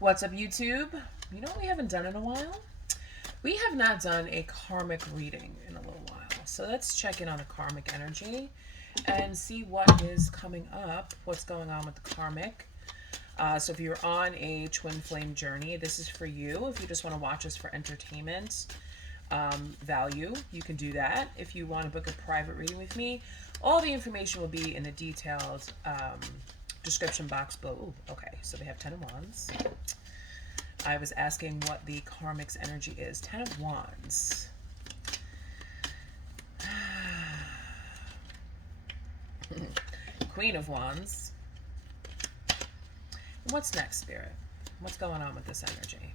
What's up, YouTube? You know what we haven't done in a while? We have not done a karmic reading in a little while. So let's check in on the karmic energy and see what is coming up, what's going on with the karmic. So if you're on a twin flame journey, this is for you. If you just want to watch us for entertainment value, you can do that. If you want to book a private reading with me, all the information will be in the detailed description box below. Ooh, okay, so we have 10 of Wands. I was asking what the karmic's energy is. 10 of Wands. Queen of Wands. What's next, Spirit? What's going on with this energy?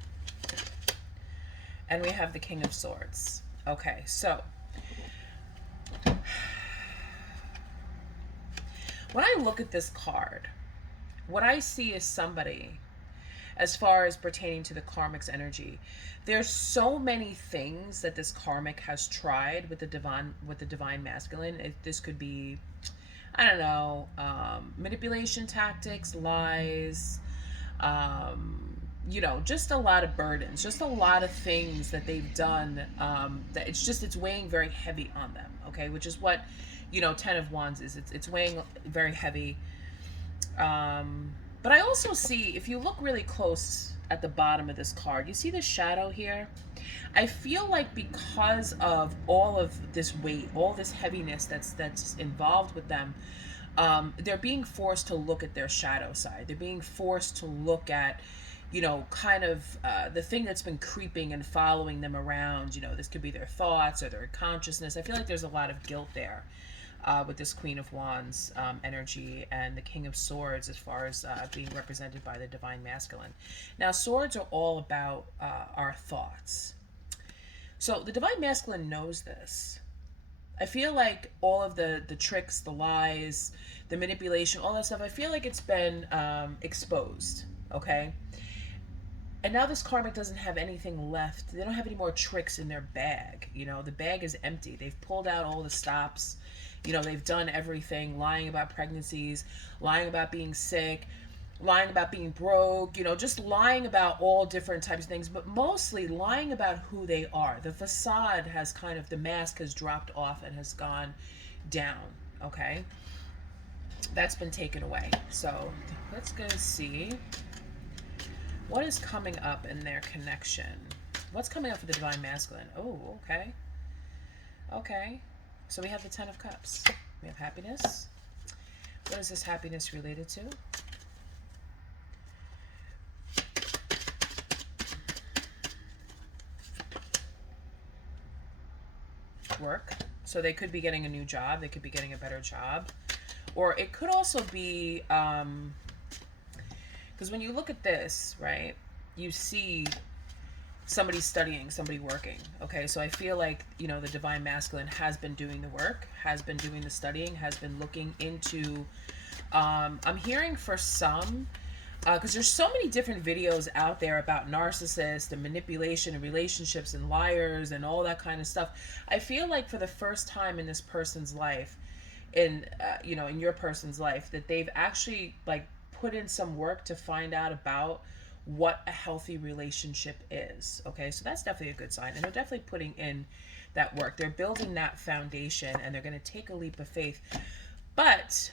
And we have the King of Swords. Okay, so when I look at this card, what I see is somebody, as far as pertaining to the karmic's energy, there's so many things that this karmic has tried with the divine masculine. This could be, I don't know, manipulation tactics, lies, just a lot of burdens, just a lot of things that they've done, that it's weighing very heavy on them. Okay, which is what 10 of Wands is. It's weighing very heavy. But I also see, if you look really close at the bottom of this card, you see the shadow here. I feel like because of all of this weight, all this heaviness that's involved with them, they're being forced to look at their shadow side. They're being forced to look at, kind of the thing that's been creeping and following them around. This could be their thoughts or their consciousness. I feel like there's a lot of guilt there. With this Queen of Wands energy and the King of Swords, as far as being represented by the divine masculine. Now, swords are all about our thoughts. So the divine masculine knows this. I feel like all of the tricks, the lies, the manipulation, all that stuff, I feel like it's been exposed, okay? And now this karmic doesn't have anything left. They don't have any more tricks in their bag. The bag is empty. They've pulled out all the stops. They've done everything, lying about pregnancies, lying about being sick, lying about being broke, just lying about all different types of things, but mostly lying about who they are. The facade has the mask has dropped off and has gone down, okay? That's been taken away. So let's go see what is coming up in their connection. What's coming up for the divine masculine? Oh, okay. Okay. So we have the 10 of Cups. We have happiness. What is this happiness related to? Work. So they could be getting a new job. They could be getting a better job. Or it could also be, because when you look at this, right, you see somebody studying, somebody working. Okay, so I feel like, the divine masculine has been doing the work, has been doing the studying, has been looking into, I'm hearing for some, because there's so many different videos out there about narcissists and manipulation and relationships and liars and all that kind of stuff. I feel like for the first time in this person's life, in your person's life, that they've actually put in some work to find out about what a healthy relationship is. Okay, so that's definitely a good sign, and they're definitely putting in that work. They're building that foundation, and they're going to take a leap of faith. But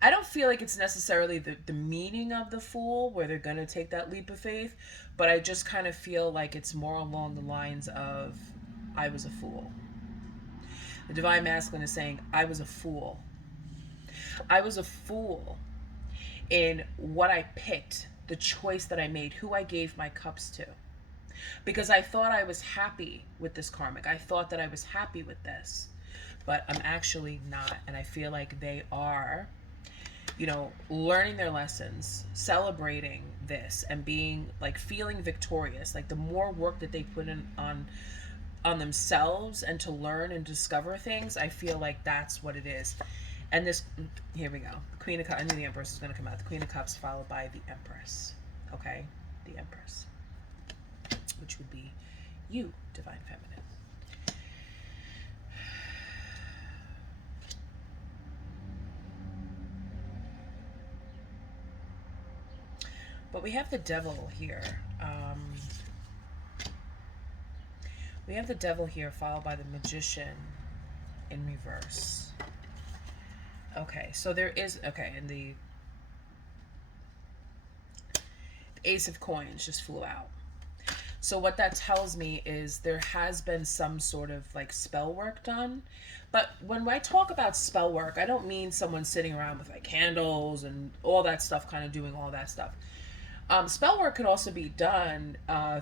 I don't feel like it's necessarily the meaning of the Fool, where they're going to take that leap of faith, but I just kind of feel like it's more along the lines of, I was a fool. The divine masculine is saying, I was a fool. I was a fool in what I picked, the choice that I made, who I gave my cups to. Because I thought I was happy with this karmic. I thought that I was happy with this. But I'm actually not. And I feel like they are, learning their lessons, celebrating this, and being feeling victorious. The more work that they put in on themselves and to learn and discover things, I feel like that's what it is. And this, here we go. The Queen of Cups, I knew the Empress was going to come out. The Queen of Cups followed by the Empress. Okay? The Empress. Which would be you, Divine Feminine. But we have the devil here. We have the devil here, followed by the magician in reverse. Okay, so there is, okay, and the ace of coins just flew out. So what that tells me is there has been some sort of like spell work done. But when I talk about spell work, I don't mean someone sitting around with like candles and all that stuff, kind of doing all that stuff. Spell work could also be done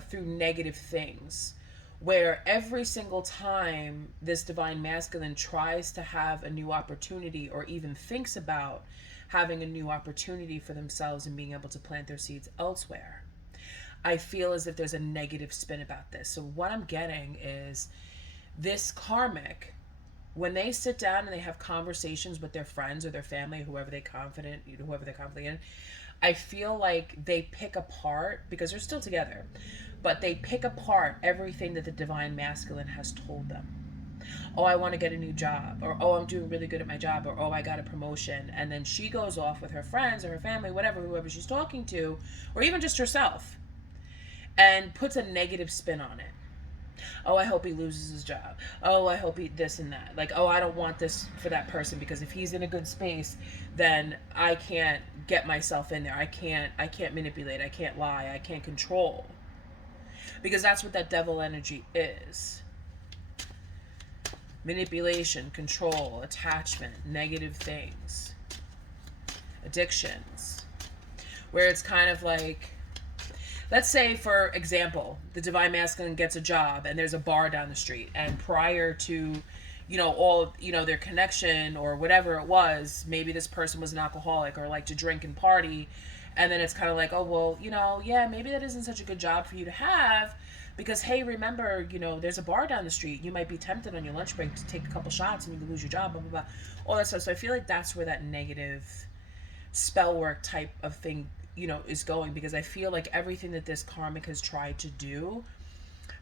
through negative things, where every single time this divine masculine tries to have a new opportunity or even thinks about having a new opportunity for themselves and being able to plant their seeds elsewhere, I feel as if there's a negative spin about this. So what I'm getting is this karmic, when they sit down and they have conversations with their friends or their family, whoever they're confident in, I feel like they pick apart, because they're still together, but they pick apart everything that the divine masculine has told them. Oh, I want to get a new job, or oh, I'm doing really good at my job, or oh, I got a promotion. And then she goes off with her friends or her family, whatever, whoever she's talking to, or even just herself, and puts a negative spin on it. Oh, I hope he loses his job. Oh, I hope he this and that. Like, oh, I don't want this for that person, because if he's in a good space, then I can't get myself in there. I can't manipulate. I can't lie. I can't control. Because that's what that devil energy is. Manipulation, control, attachment, negative things, addictions. Where it's kind of like, let's say, for example, the divine masculine gets a job and there's a bar down the street, and prior to, all, their connection or whatever it was, maybe this person was an alcoholic or liked to drink and party, and then it's kind of like, oh, well, yeah, maybe that isn't such a good job for you to have, because, hey, remember, there's a bar down the street. You might be tempted on your lunch break to take a couple shots and you could lose your job, blah, blah, blah, all that stuff. So I feel like that's where that negative spell work type of thing is going, because I feel like everything that this karmic has tried to do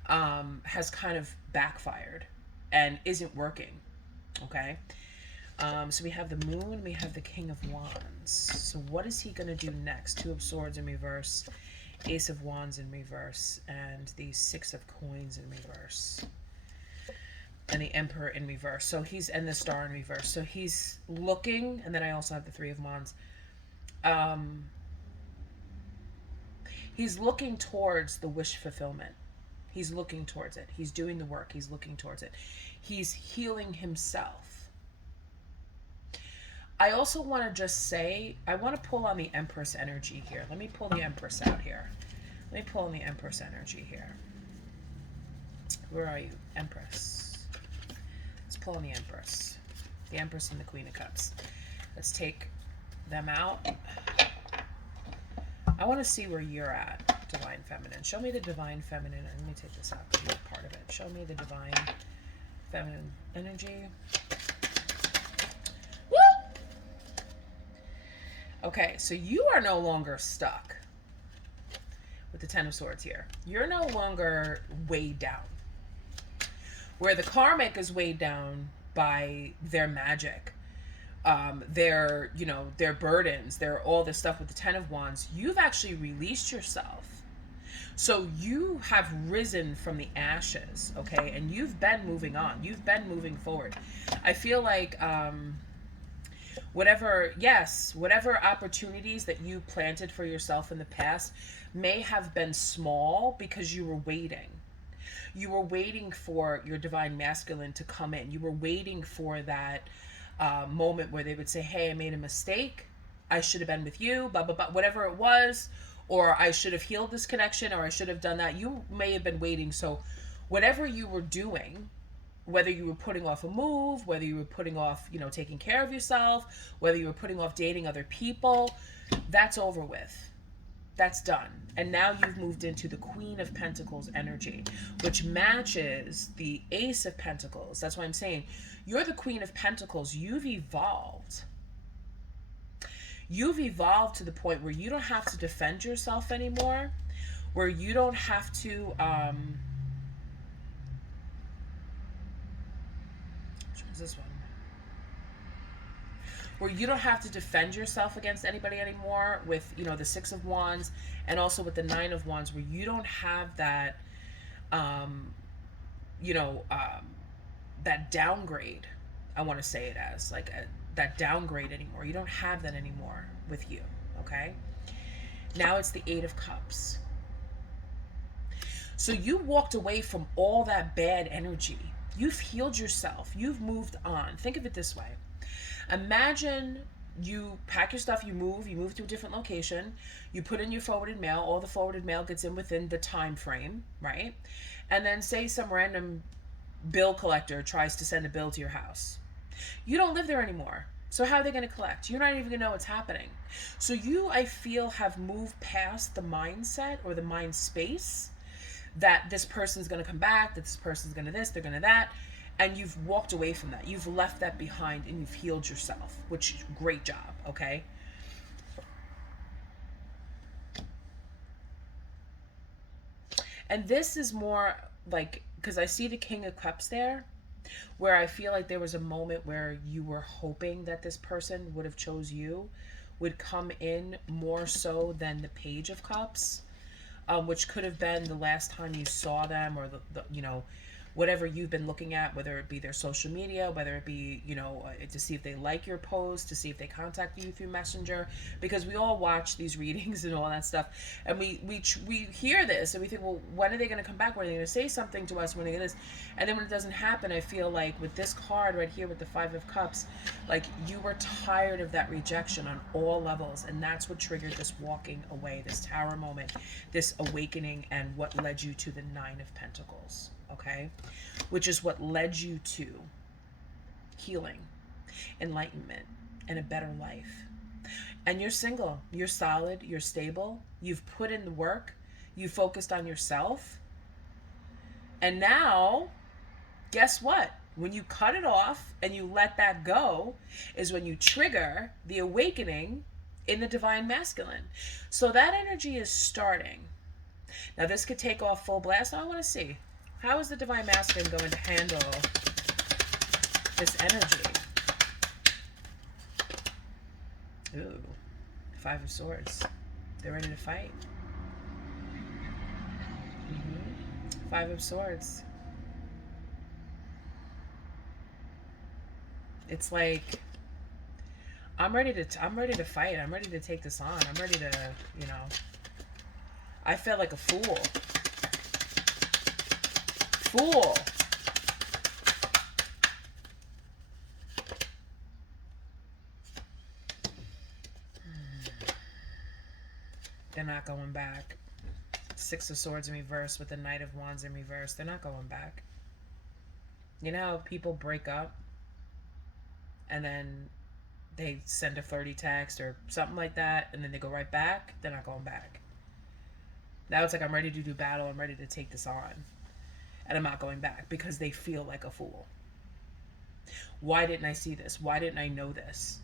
has kind of backfired and isn't working. Okay. So we have the moon, we have the king of wands. So what is he going to do next? Two of swords in reverse, ace of wands in reverse, and the six of coins in reverse, and the emperor in reverse. So and the star in reverse. So he's looking, and then I also have the three of wands. He's looking towards the wish fulfillment. He's looking towards it. He's doing the work. He's looking towards it. He's healing himself. I also want to just say, I want to pull on the Empress energy here. Let me pull the Empress out here. Let me pull on the Empress energy here. Where are you, Empress? Let's pull on the Empress. The Empress and the Queen of Cups. Let's take them out. I want to see where you're at, Divine Feminine. Show me the Divine Feminine. Let me take this out to be a part of it. Show me the Divine Feminine energy. Woo! Okay, so you are no longer stuck with the Ten of Swords here. You're no longer weighed down. Where the karmic is weighed down by their magic, their burdens, their all this stuff with the Ten of Wands, you've actually released yourself. So you have risen from the ashes, okay? And you've been moving on. You've been moving forward. I feel like whatever opportunities that you planted for yourself in the past may have been small because you were waiting. You were waiting for your divine masculine to come in. You were waiting for that moment where they would say, hey, I made a mistake. I should have been with you, blah, blah, blah, whatever it was. Or I should have healed this connection, or I should have done that. You may have been waiting. So whatever you were doing, whether you were putting off a move, whether you were putting off, taking care of yourself, whether you were putting off dating other people, that's over with. That's done. And now you've moved into the Queen of Pentacles energy, which matches the Ace of Pentacles. That's why I'm saying you're the Queen of Pentacles. You've evolved. You've evolved to the point where you don't have to defend yourself anymore, where you don't have to, which one's this one? where you don't have to defend yourself against anybody anymore with, you know, the Six of Wands, and also with the Nine of Wands, where you don't have that, um, you know, that downgrade. I want to say it as like that downgrade anymore. You don't have that anymore with you. Okay. Now it's the Eight of Cups. So you walked away from all that bad energy. You've healed yourself. You've moved on. Think of it this way. Imagine you pack your stuff, you move to a different location, you put in your forwarded mail, all the forwarded mail gets in within the time frame, right? And then say some random bill collector tries to send a bill to your house. You don't live there anymore. So how are they going to collect? You're not even going to know what's happening. So you, I feel, have moved past the mindset or the mind space that this person's going to come back, that this person's going to this, they're going to that. And you've walked away from that. You've left that behind and you've healed yourself, which, great job, okay? And this is more like, because I see the King of Cups there, where I feel like there was a moment where you were hoping that this person would have chose you, would come in more so than the Page of Cups, which could have been the last time you saw them, or the you know, whatever you've been looking at, whether it be their social media, whether it be, you know, to see if they like your post, to see if they contact you through Messenger, because we all watch these readings and all that stuff, and we hear this and we think, well, when are they going to come back? When are they going to say something to us? When are they going to this? And then when it doesn't happen, I feel like with this card right here with the Five of Cups, like you were tired of that rejection on all levels, and that's what triggered this walking away, this tower moment, this awakening, and what led you to the Nine of Pentacles. Okay, which is what led you to healing, enlightenment, and a better life. And you're single, you're solid, you're stable, you've put in the work, you focused on yourself, and now, guess what? When you cut it off and you let that go is when you trigger the awakening in the Divine Masculine. So that energy is starting. Now this could take off full blast. I want to see. How is the Divine Masculine going to handle this energy? Ooh, Five of Swords. They're ready to fight. Five of Swords. It's like I'm ready to fight. I'm ready to take this on. I'm ready to, you know. I felt like a fool. Fool. They're not going back. Six of Swords in reverse with the Knight of Wands in reverse. They're not going back. You know how people break up and then they send a flirty text or something like that, and then they go right back? They're not going back. Now it's like, I'm ready to do battle. I'm ready to take this on. And I'm not going back because they feel like a fool. Why didn't I see this? Why didn't I know this?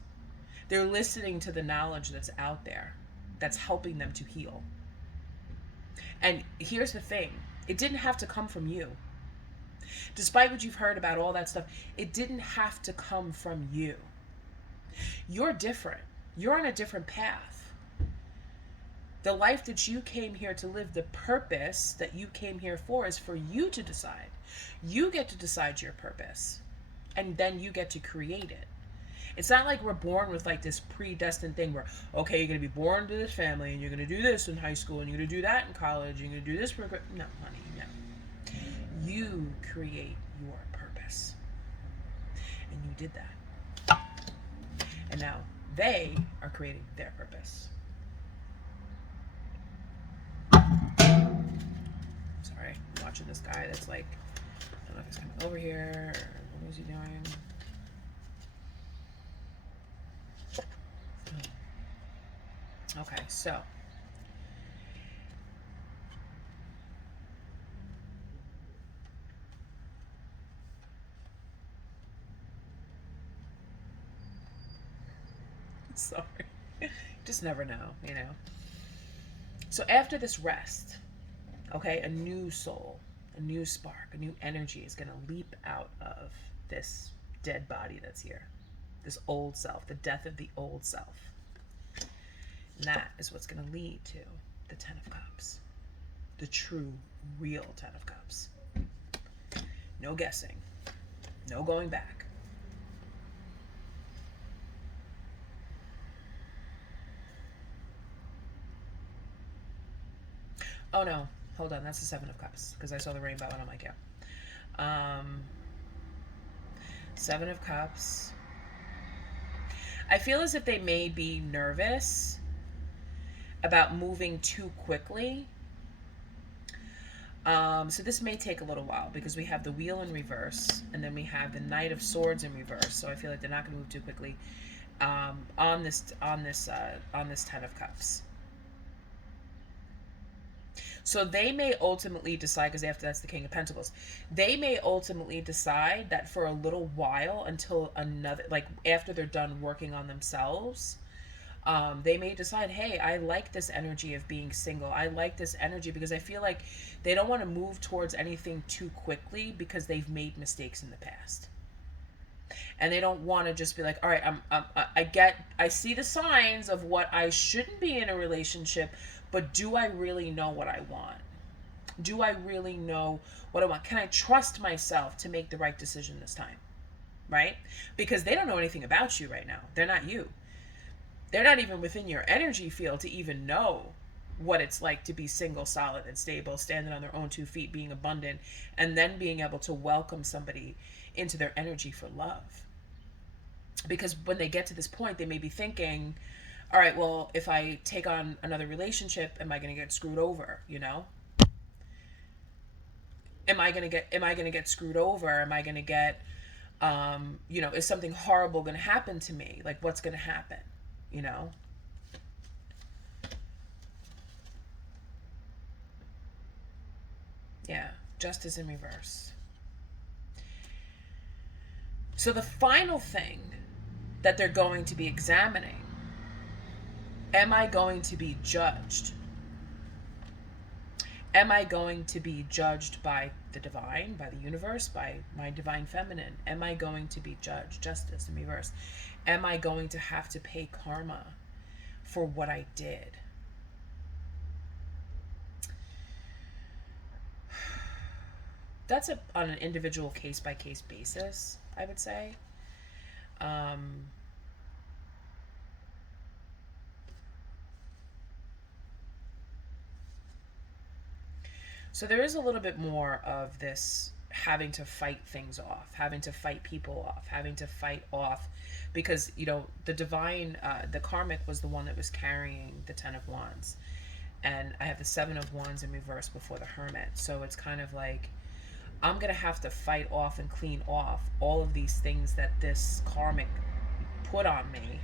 They're listening to the knowledge that's out there that's helping them to heal. And here's the thing. It didn't have to come from you. Despite what you've heard about all that stuff, it didn't have to come from you. You're different. You're on a different path. The life that you came here to live, the purpose that you came here for, is for you to decide. You get to decide your purpose, and then you get to create it. It's not like we're born with like this predestined thing where, okay, you're going to be born to this family, and you're going to do this in high school, and you're going to do that in college, and you're going to do this for... No, honey, no. You create your purpose. And you did that. And now they are creating their purpose. Sorry, I'm watching this guy that's like, I don't know if he's coming over here or what is he doing. Okay, so sorry. Just never know, you know. So after this rest, okay, a new soul, a new spark, a new energy is going to leap out of this dead body that's here, this old self, the death of the old self. And that is what's going to lead to the Ten of Cups, the true, real Ten of Cups. No guessing, no going back. Oh no, hold on, that's the Seven of Cups, because I saw the rainbow and I'm like, yeah. Seven of Cups. I feel as if they may be nervous about moving too quickly. So this may take a little while because we have the Wheel in reverse and then we have the Knight of Swords in reverse. So I feel like they're not going to move too quickly on this Ten of Cups. So they may ultimately decide, because after that's the King of Pentacles, they may ultimately decide that for a little while, until another, like after they're done working on themselves, they may decide, hey, I like this energy of being single. I like this energy because I feel like they don't want to move towards anything too quickly because they've made mistakes in the past. And they don't want to just be like, all right, I see the signs of what I shouldn't be in a relationship, but do I really know what I want? Do I really know what I want? Can I trust myself to make the right decision this time? Right? Because they don't know anything about you right now. They're not you. They're not even within your energy field to even know what it's like to be single, solid, and stable, standing on their own 2 feet, being abundant, and then being able to welcome somebody into their energy for love. Because when they get to this point, they may be thinking, all right, well, if I take on another relationship, am I going to get screwed over? You know, am I going to get screwed over? Am I going to get, you know, is something horrible going to happen to me? Like, what's going to happen? You know? Yeah, Justice in reverse. So the final thing that they're going to be examining, am I going to be judged? Am I going to be judged by the divine, by the universe, by my divine feminine? Am I going to be judged? Justice in reverse. Am I going to have to pay karma for what I did? That's on an individual case-by-case basis, I would say. So there is a little bit more of this having to fight things off, having to fight people off, having to fight off, because, you know, the divine, the karmic was the one that was carrying the 10 of Wands. And I have the 7 of Wands in reverse before the Hermit. So it's kind of like, I'm going to have to fight off and clean off all of these things that this karmic put on me.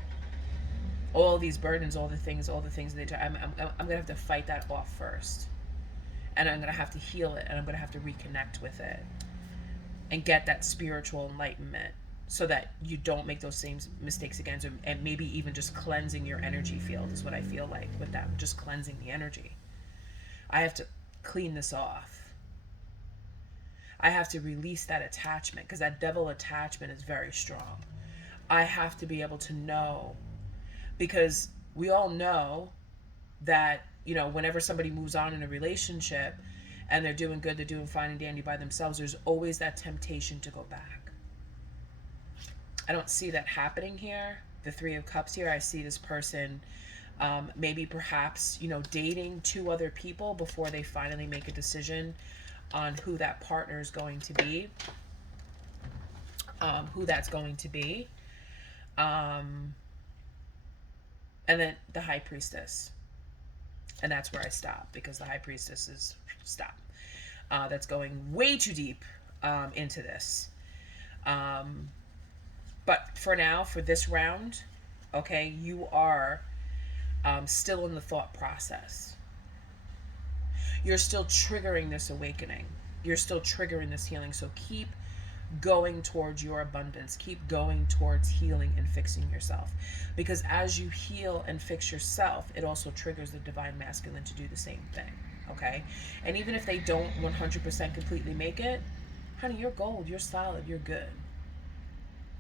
All these burdens, all the things they do. I'm going to have to fight that off first. And I'm going to have to heal it, and I'm going to have to reconnect with it and get that spiritual enlightenment so that you don't make those same mistakes again. And maybe even just cleansing your energy field is what I feel like with that, just cleansing the energy. I have to clean this off. I have to release that attachment, because that devil attachment is very strong. I have to be able to know, because we all know that, you know, whenever somebody moves on in a relationship and they're doing good, they're doing fine and dandy by themselves, there's always that temptation to go back. I don't see that happening here. The 3 of Cups here, I see this person maybe perhaps, you know, dating 2 other people before they finally make a decision on who that partner is going to be, who that's going to be. And then the High Priestess. And that's where I stop, because the High Priestess is stop. That's going way too deep into this. But for now, for this round, okay, you are still in the thought process. You're still triggering this awakening. You're still triggering this healing. So keep going towards your abundance. Keep going towards healing and fixing yourself. Because as you heal and fix yourself, it also triggers the divine masculine to do the same thing. Okay? And even if they don't 100% completely make it, honey, you're gold. You're solid. You're good.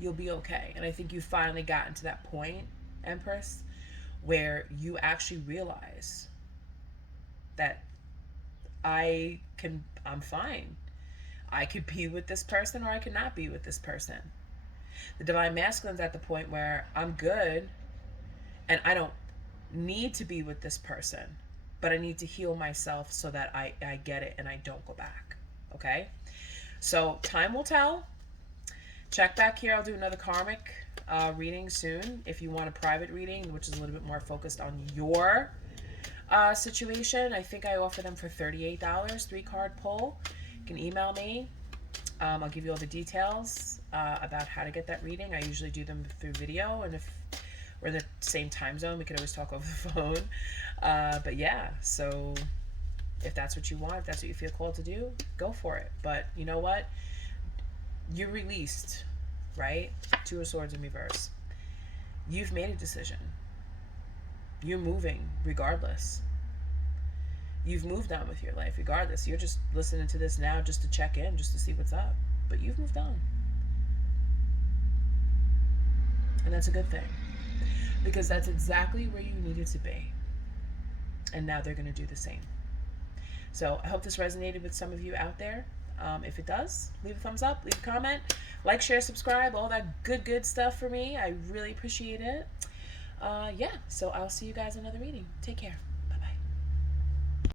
you'll be okay. And I think you finally gotten to that point, Empress, where you actually realize that I'm fine. I could be with this person or I could not be with this person. The divine masculine's at the point where I'm good and I don't need to be with this person, but I need to heal myself so that I get it and I don't go back. Okay? So time will tell. Check back here. I'll do another karmic reading soon. If you want a private reading, which is a little bit more focused on your situation, I think I offer them for $38, 3-card pull. You can email me. I'll give you all the details about how to get that reading. I usually do them through video, and if we're in the same time zone, we can always talk over the phone. But yeah, so if that's what you want, if that's what you feel called to do, go for it. But you know what? You're released, right? 2 of Swords in reverse. You've made a decision. You're moving regardless. You've moved on with your life regardless. You're just listening to this now just to check in, just to see what's up. But you've moved on. And that's a good thing. Because that's exactly where you needed to be. And now they're going to do the same. So I hope this resonated with some of you out there. If it does, leave a thumbs up, leave a comment, like, share, subscribe, all that good stuff for me. I really appreciate it. Yeah, so I'll see you guys in another reading. Take care.